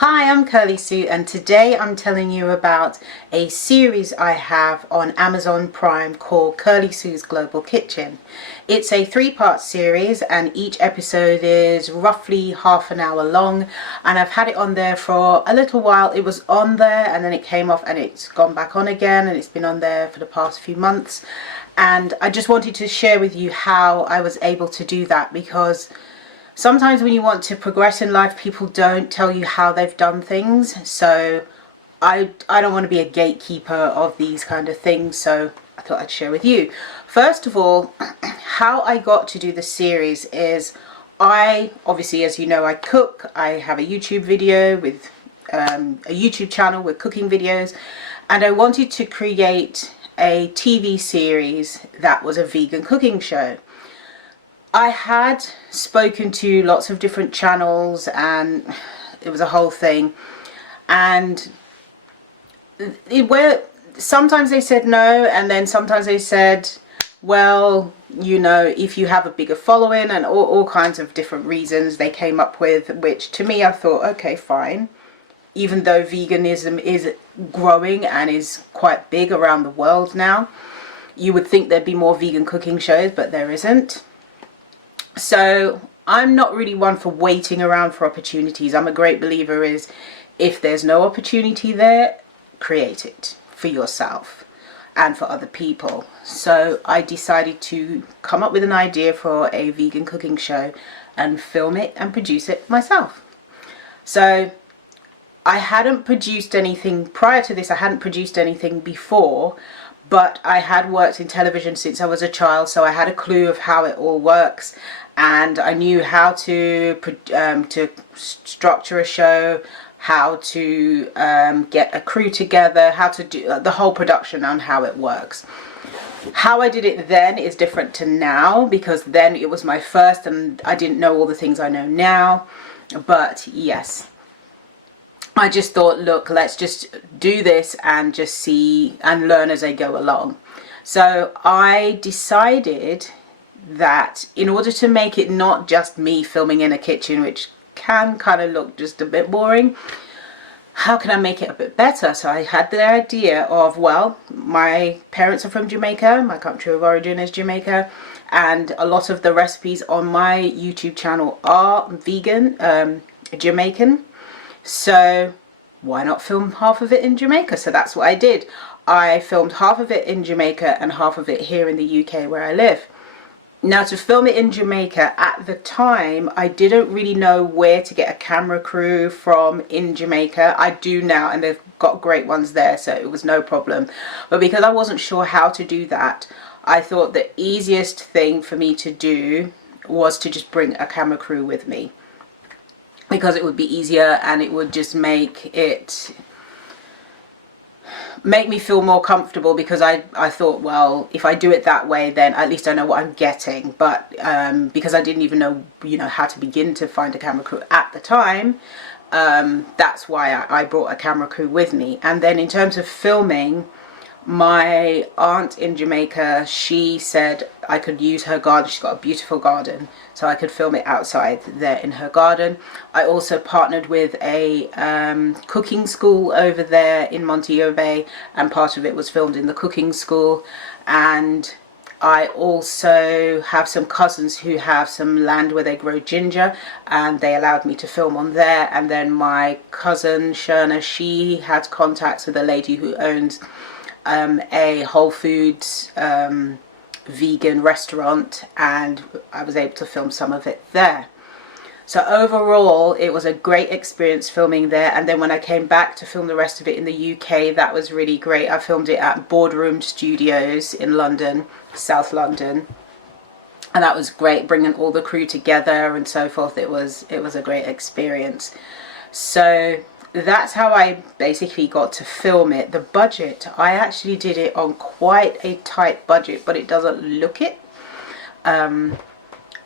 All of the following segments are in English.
Hi, I'm Kirly-sue, and today I'm telling you about a series I have on Amazon Prime called Kirly-sue's Global Kitchen. It's a 3-part series and each episode is roughly half an hour long, and I've had it on there for a little while. It was on there and then it came off and it's gone back on again, and it's been on there for the past few months, and I just wanted to share with you how I was able to do that, because sometimes when you want to progress in life, people don't tell you how they've done things. So I don't want to be a gatekeeper of these kind of things, so I thought I'd share with you. First of all, how I got to do the series is obviously, as you know, I cook. I have a YouTube video with a YouTube channel with cooking videos, and I wanted to create a TV series that was a vegan cooking show. I had spoken to lots of different channels and it was a whole thing, and sometimes they said no, and then sometimes they said, well, you know, if you have a bigger following, and all kinds of different reasons they came up with, which to me I thought, okay, fine. Even though veganism is growing and is quite big around the world now, you would think there'd be more vegan cooking shows, but there isn't. So I'm not really one for waiting around for opportunities. I'm a great believer is, if there's no opportunity there, create it for yourself and for other people. So I decided to come up with an idea for a vegan cooking show and film it and produce it myself. So I hadn't produced anything prior to this. I hadn't produced anything before, but I had worked in television since I was a child, so I had a clue of how it all works, and I knew how to structure a show, how to get a crew together, how to do the whole production on how it works. How I did it then is different to now, because then it was my first and I didn't know all the things I know now. But yes, I just thought, look, let's just do this and just see and learn as I go along. So I decided that in order to make it not just me filming in a kitchen, which can kind of look just a bit boring, how can I make it a bit better? So I had the idea of, well, my parents are from Jamaica, my country of origin is Jamaica, and a lot of the recipes on my YouTube channel are vegan, Jamaican. So why not film half of it in Jamaica? So that's what I did. I filmed half of it in Jamaica and half of it here in the UK where I live. Now, to film it in Jamaica, at the time, I didn't really know where to get a camera crew from in Jamaica. I do now, and they've got great ones there, so it was no problem. But because I wasn't sure how to do that, I thought the easiest thing for me to do was to just bring a camera crew with me, because it would be easier and it would just make me feel more comfortable, because I thought, well, if I do it that way, then at least I know what I'm getting. But because I didn't even know, how to begin to find a camera crew at the time, that's why I brought a camera crew with me. And then in terms of filming, my aunt in Jamaica, she said I could use her garden. She's got a beautiful garden, so I could film it outside there in her garden. I also partnered with a cooking school over there in Montego Bay, and part of it was filmed in the cooking school. And I also have some cousins who have some land where they grow ginger, and they allowed me to film on there. And then my cousin Sherna, she had contacts with a lady who owns a Whole Foods vegan restaurant, and I was able to film some of it there. So overall, it was a great experience filming there. And then when I came back to film the rest of it in the UK, that was really great. I filmed it at Boardroom Studios in London, South London, and that was great, bringing all the crew together and so forth. It was a great experience. So that's how I basically got to film it. The budget, I actually did it on quite a tight budget, but it doesn't look it.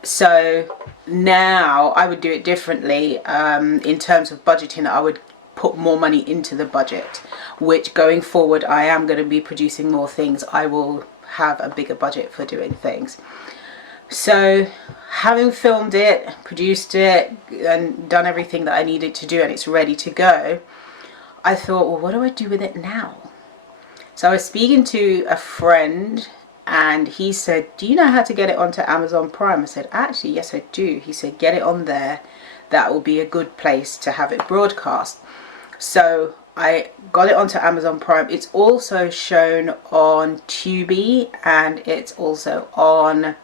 So now I would do it differently. In terms of budgeting, I would put more money into the budget, which going forward, I am going to be producing more things. I will have a bigger budget for doing things. So having filmed it, produced it, and done everything that I needed to do, and it's ready to go, I thought, well, what do I do with it now? So I was speaking to a friend, and he said, do you know how to get it onto Amazon Prime? I said, actually, yes, I do. He said, get it on there. That will be a good place to have it broadcast. So I got it onto Amazon Prime. It's also shown on Tubi, and it's also on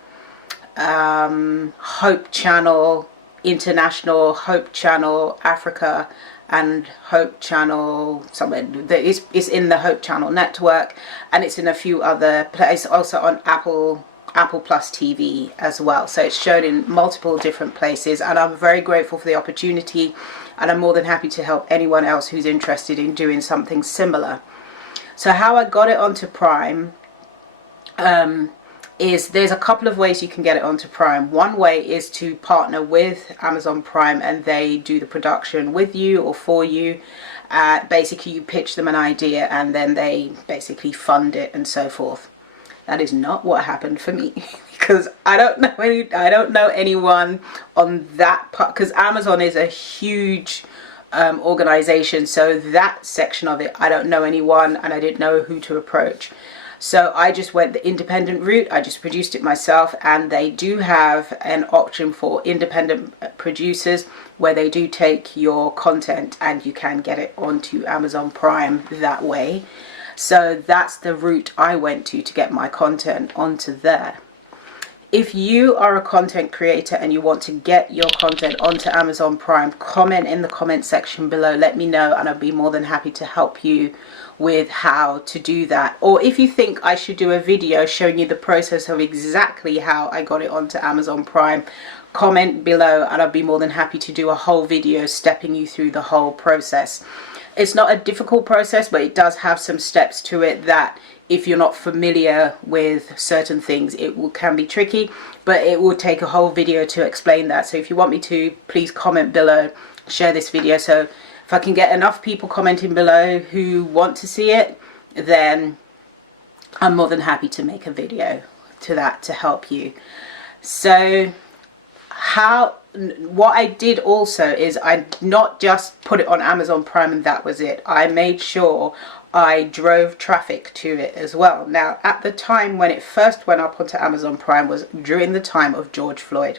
Hope Channel International, Hope Channel Africa, and Hope Channel somewhere. It's in the Hope Channel network, and it's in a few other places, also on Apple Plus TV as well. So it's shown in multiple different places, and I'm very grateful for the opportunity, and I'm more than happy to help anyone else who's interested in doing something similar. So how I got it onto Prime is there's a couple of ways you can get it onto Prime. One way is to partner with Amazon Prime, and they do the production with you or for you. Basically you pitch them an idea, and then they basically fund it and so forth. That is not what happened for me, because I don't know anyone on that part, because Amazon is a huge organization, so that section of it I don't know anyone, and I didn't know who to approach. So I just went the independent route. I just produced it myself, and they do have an option for independent producers where they do take your content and you can get it onto Amazon Prime that way. So that's the route I went to get my content onto there. If you are a content creator and you want to get your content onto Amazon Prime, comment in the comment section below. Let me know, and I'll be more than happy to help you with how to do that. Or if you think I should do a video showing you the process of exactly how I got it onto Amazon Prime, comment below, and I'll be more than happy to do a whole video stepping you through the whole process. It's not a difficult process, but it does have some steps to it that if you're not familiar with certain things, can be tricky, but it will take a whole video to explain that. So if you want me to, please comment below, share this video. So if I can get enough people commenting below who want to see it, then I'm more than happy to make a video to that to help you. So what I did also is I not just put it on Amazon Prime and that was it. I made sure I drove traffic to it as well. Now, at the time when it first went up onto Amazon Prime was during the time of George Floyd.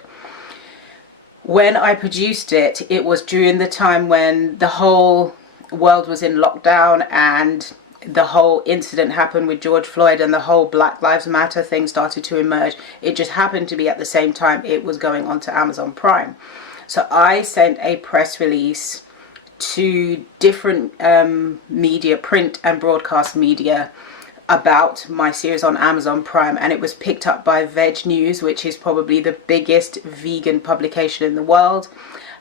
When I produced it, it was during the time when the whole world was in lockdown and the whole incident happened with George Floyd, and the whole Black Lives Matter thing started to emerge. It just happened to be at the same time it was going onto Amazon Prime. So I sent a press release to different media, print and broadcast media, about my series on Amazon Prime, and it was picked up by Veg News, which is probably the biggest vegan publication in the world,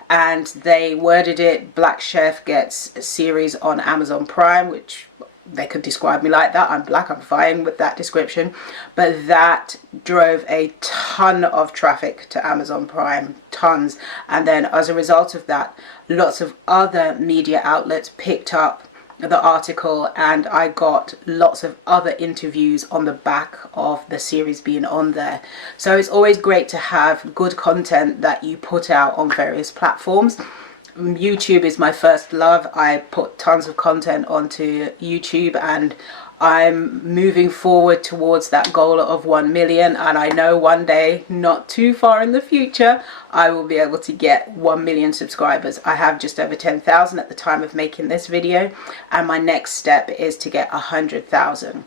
and they worded it, Black Chef gets a series on Amazon Prime, which they could describe me like that. I'm black, I'm fine with that description, but that drove a ton of traffic to Amazon Prime, tons. And then as a result of that, lots of other media outlets picked up the article, and I got lots of other interviews on the back of the series being on there. So it's always great to have good content that you put out on various platforms. YouTube is my first love. I put tons of content onto YouTube, and I'm moving forward towards that goal of 1 million, and I know one day, not too far in the future, I will be able to get 1 million subscribers. I have just over 10,000 at the time of making this video, and my next step is to get 100,000.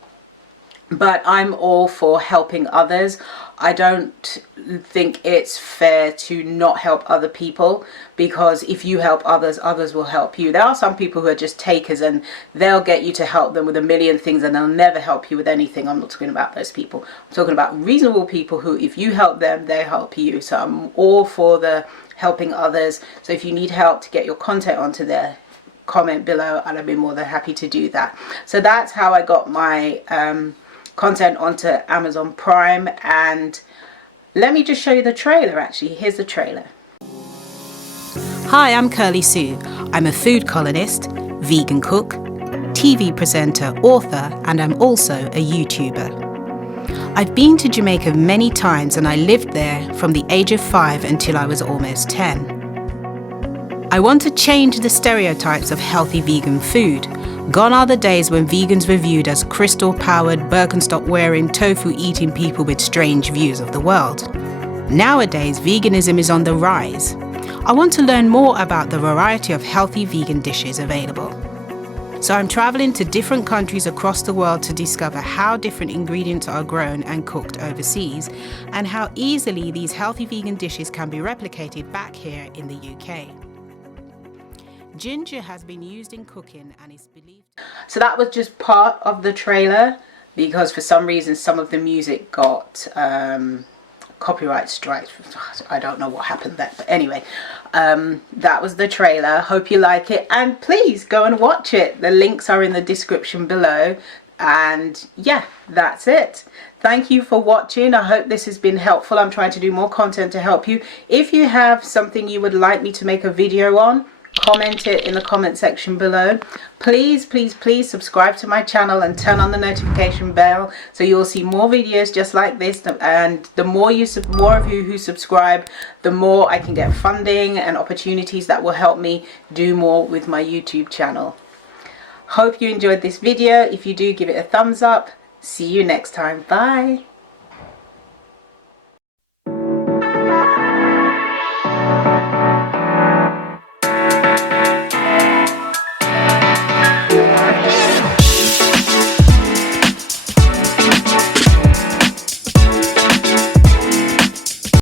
But I'm all for helping others. I don't think it's fair to not help other people, because if you help others, others will help you. There are some people who are just takers, and they'll get you to help them with a million things and they'll never help you with anything. I'm not talking about those people. I'm talking about reasonable people who, if you help them, they help you. So I'm all for the helping others. So if you need help to get your content onto there, comment below and I'll be more than happy to do that. So that's how I got my content onto Amazon Prime, and let me just show you the trailer. Actually, here's the trailer. Hi, I'm Kirly-sue. I'm a food columnist, vegan cook, TV presenter, author, and I'm also a YouTuber. I've been to Jamaica many times and I lived there from the age of 5 until I was almost 10. I want to change the stereotypes of healthy vegan food. Gone are the days when vegans were viewed as crystal-powered, Birkenstock-wearing, tofu-eating people with strange views of the world. Nowadays, veganism is on the rise. I want to learn more about the variety of healthy vegan dishes available. So I'm traveling to different countries across the world to discover how different ingredients are grown and cooked overseas, and how easily these healthy vegan dishes can be replicated back here in the UK. Ginger has been used in cooking and is believed... So that was just part of the trailer, because for some reason some of the music got copyright strikes. I don't know what happened there, but anyway, that was the trailer. Hope you like it, and please go and watch it. The links are in the description below. And yeah, that's it. Thank you for watching. I hope this has been helpful. I'm trying to do more content to help you. If you have something you would like me to make a video on, comment it in the comment section below. Please subscribe to my channel and turn on the notification bell so you'll see more videos just like this. And the more of you who subscribe, the more I can get funding and opportunities that will help me do more with my YouTube channel. Hope you enjoyed this video. If you do, give it a thumbs up. See you next time. Bye.